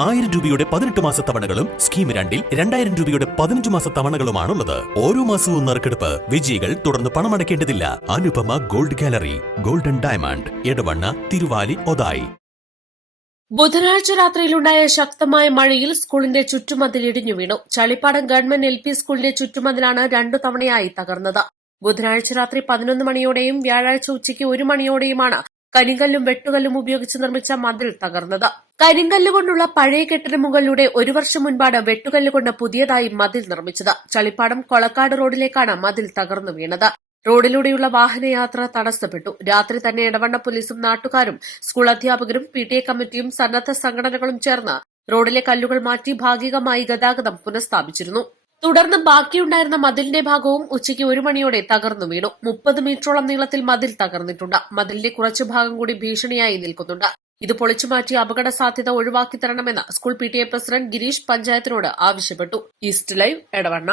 1000 രൂപയുടെ 18 മാസ തവണകളും സ്കീം 2-ൽ 2000 രൂപയുടെ 15 മാസ തവണകളുമാണുള്ളത്. ഓരോ മാസവും നറുക്കെടുപ്പ്. വിജയികൾ തുടർന്ന് പണമടയ്ക്കേണ്ടതില്ല. Anupama gold gallery, golden diamond, Edavanna, Thiruvali, Othayi. ബുധനാഴ്ച രാത്രിയിലുണ്ടായ ശക്തമായ മഴയിൽ സ്കൂളിന്റെ ചുറ്റുമതിൽ ഇടിഞ്ഞു വീണു. ചളിപ്പാടം ഗവൺമെന്റ് LP സ്കൂളിന്റെ ചുറ്റുമതിലാണ് 2 തവണയായി തകർന്നത്. ബുധനാഴ്ച രാത്രി 11 മണിയോടെയും വ്യാഴാഴ്ച ഉച്ചയ്ക്ക് 1 മണിയോടെയുമാണ് കരിങ്കല്ലും വെട്ടുകല്ലും ഉപയോഗിച്ച് നിർമ്മിച്ച മതിൽ തകർന്നത്. കരിങ്കല്ലുകൊണ്ടുള്ള പഴയ കെട്ടിടമുകളിലൂടെ 1 വർഷം മുൻപാണ് വെട്ടുകല്ലുകൊണ്ട് പുതിയതായി മതിൽ നിർമ്മിച്ചത്. ചളിപ്പാടം കൊളക്കാട് റോഡിലേക്കാണ് മതിൽ തകർന്നു വീണത്. റോഡിലൂടെയുള്ള വാഹനയാത്ര തടസ്സപ്പെട്ടു. രാത്രി തന്നെ എടവണ്ണ പോലീസും നാട്ടുകാരും സ്കൂൾ അധ്യാപകരും PTA കമ്മിറ്റിയും സന്നദ്ധ സംഘടനകളും ചേർന്ന് റോഡിലെ കല്ലുകൾ മാറ്റി ഭാഗികമായി ഗതാഗതം പുനഃസ്ഥാപിച്ചിരുന്നു. തുടർന്ന് ബാക്കിയുണ്ടായിരുന്ന മതിലിന്റെ ഭാഗവും ഉച്ചയ്ക്ക് 1 മണിയോടെ തകർന്നു വീണു. 30 മീറ്ററോളം നീളത്തിൽ മതിൽ തകർന്നിട്ടുണ്ട്. മതിലിന്റെ കുറച്ചു ഭാഗം കൂടി ഭീഷണിയായി നിൽക്കുന്നുണ്ട്. ഇത് പൊളിച്ചുമാറ്റി അപകട സാധ്യത ഒഴിവാക്കി തരണമെന്ന് സ്കൂൾ PTA പ്രസിഡന്റ് ഗിരീഷ് പഞ്ചായത്തിനോട് ആവശ്യപ്പെട്ടു. East live, Edavanna.